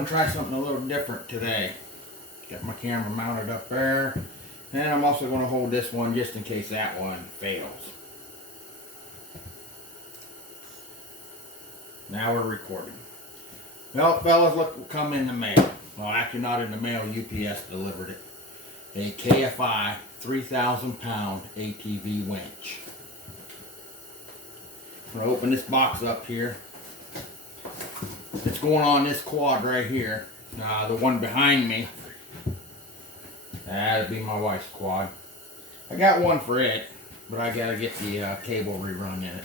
going to try something a little different today. Got my camera mounted up there. And I'm also going to hold this one just in case that one fails. Now we're recording. Well, fellas, look what come in the mail. Well, actually not in the mail, UPS delivered it. A KFI 3,000 pound ATV winch. I'm going to open this box up here. It's going on this quad right here. The one behind me. That'd be my wife's quad. I got one for it, but I gotta get the cable rerun in it.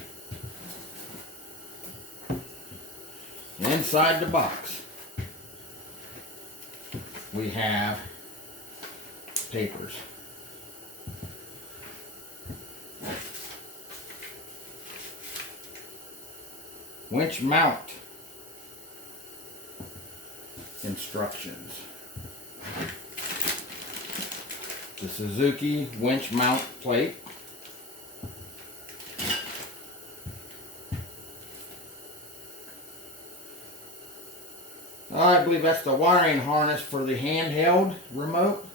Inside the box, we have papers. Winch mount instructions. The Suzuki winch mount plate. I believe that's the wiring harness for the handheld remote.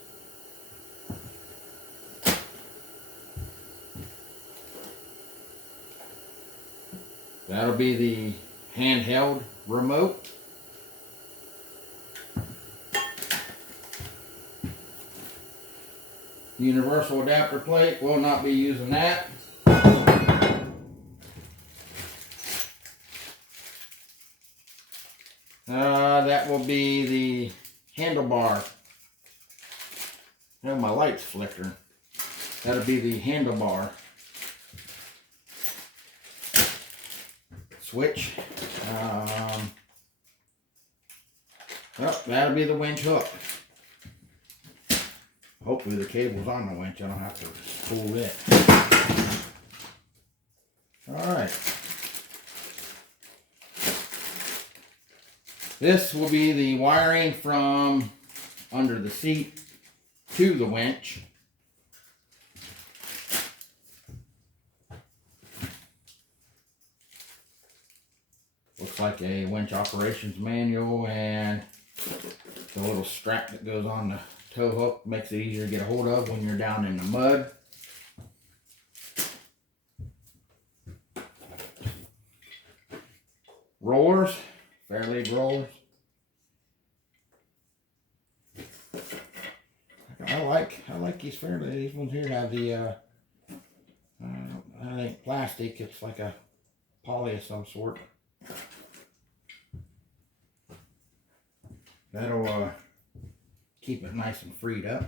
That'll be the handheld remote. Universal adapter plate, will not be using that. That will be the handlebar. Oh, my light's flickering. That'll be the handlebar. Switch. That'll be the winch hook. Hopefully the cable's on the winch. I don't have to pull it. Alright. This will be the wiring from under the seat to the winch. Looks like a winch operations manual, and the little strap that goes on the tow hook makes it easier to get a hold of when you're down in the mud. Rollers, Fairlead rollers. I like these Fairlead. These ones here have the I think plastic. It's like a poly of some sort. That'll keep it nice and freed up.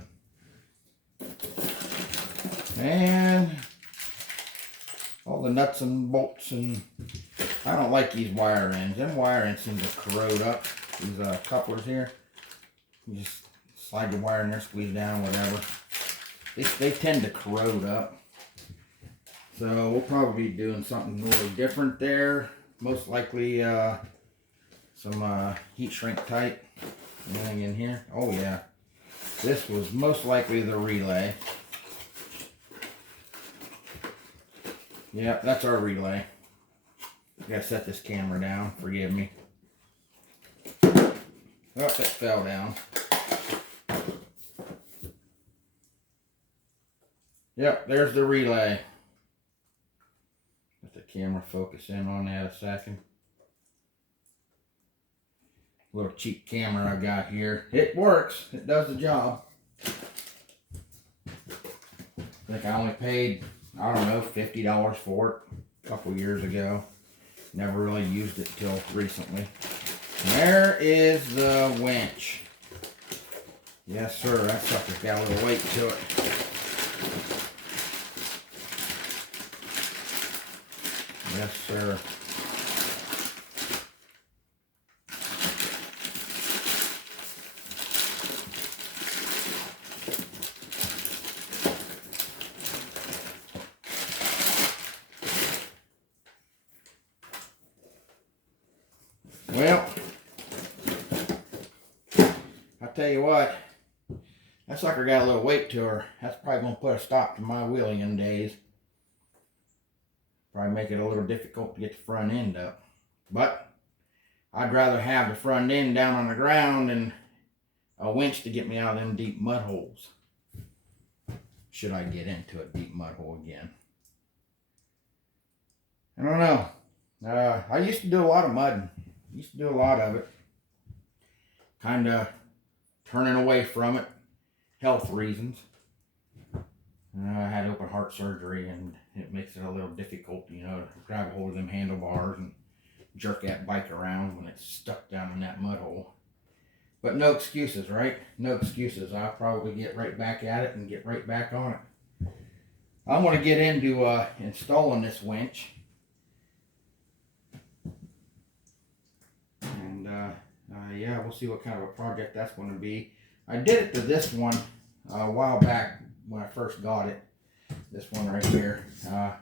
And all the nuts and bolts, and I don't like these wire ends. Them wire ends seem to corrode up. These couplers here. You just slide the wire in there, squeeze down, whatever. They tend to corrode up. So we'll probably be doing something really different there. Most likely some heat shrink tight. Anything in here? Oh yeah. This was most likely the relay. Yep, that's our relay. I gotta set this camera down. Forgive me. Oh, that fell down. Yep, there's the relay. Let the camera focus in on that a second. Little cheap camera I got here. It works. It does the job. I think I only paid, I don't know, $50 for it a couple years ago. Never really used it till recently. And there is the winch. Yes, sir. That sucker's got a little weight to it. Yes, sir. Well, I'll tell you what, that sucker got a little weight to her. That's probably going to put a stop to my wheeling days. Probably make it a little difficult to get the front end up. But I'd rather have the front end down on the ground than a winch to get me out of them deep mud holes. Should I get into a deep mud hole again? I don't know. I used to do a lot of mudding. Used to do a lot of it. Kind of turning away from it. Health reasons. I had open heart surgery, and it makes it a little difficult, you know, to grab a hold of them handlebars and jerk that bike around when it's stuck down in that mud hole. But no excuses, right? No excuses. I'll probably get right back at it and get right back on it. I want to get into installing this winch. And yeah, we'll see what kind of a project that's going to be. I did it to this one a while back when I first got it. This one right here. I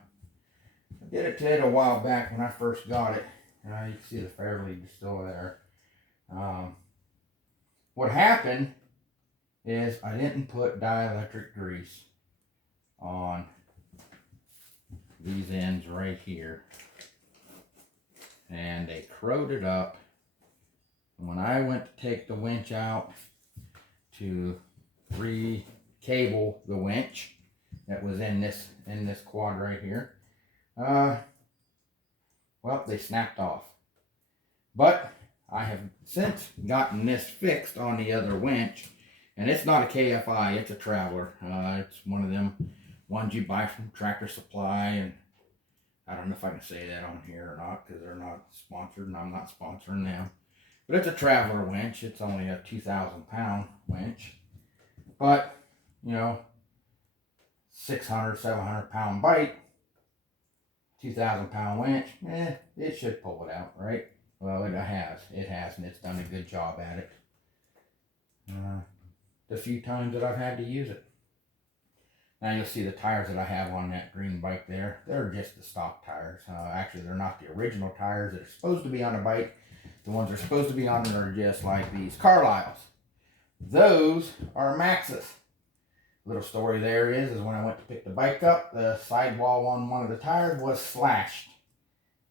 did it to it a while back when I first got it. You can see the fairlead is still there. What happened is I didn't put dielectric grease on these ends right here. And they corroded up. When I went to take the winch out to re-cable the winch that was in this quad right here, well, they snapped off. But I have since gotten this fixed on the other winch, and it's not a KFI, it's a Traveler. It's one of them ones you buy from Tractor Supply, and I don't know if I can say that on here or not because they're not sponsored and I'm not sponsoring them. But it's a Traveler winch. It's only a 2,000 pound winch. But, you know, 600, 700 pound bike, 2,000 pound winch, it should pull it out, right? Well, it has, and it's done a good job at it. The few times that I've had to use it. Now you'll see the tires that I have on that green bike there. They're just the stock tires. Actually, they're not the original tires that are supposed to be on a bike. The ones that are supposed to be on it are just like these Carlisles. Those are Maxxis. Little story there is when I went to pick the bike up, the sidewall on one of the tires was slashed.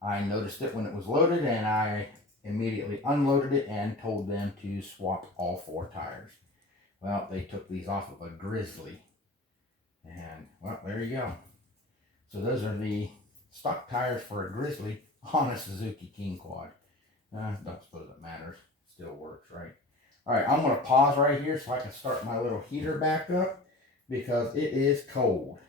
I noticed it when it was loaded, and I immediately unloaded it and told them to swap all 4 tires. Well, they took these off of a Grizzly. And, well, there you go. So those are the stock tires for a Grizzly on a Suzuki King Quad. Don't suppose it matters. Still works, right? Alright, I'm going to pause right here so I can start my little heater back up because it is cold.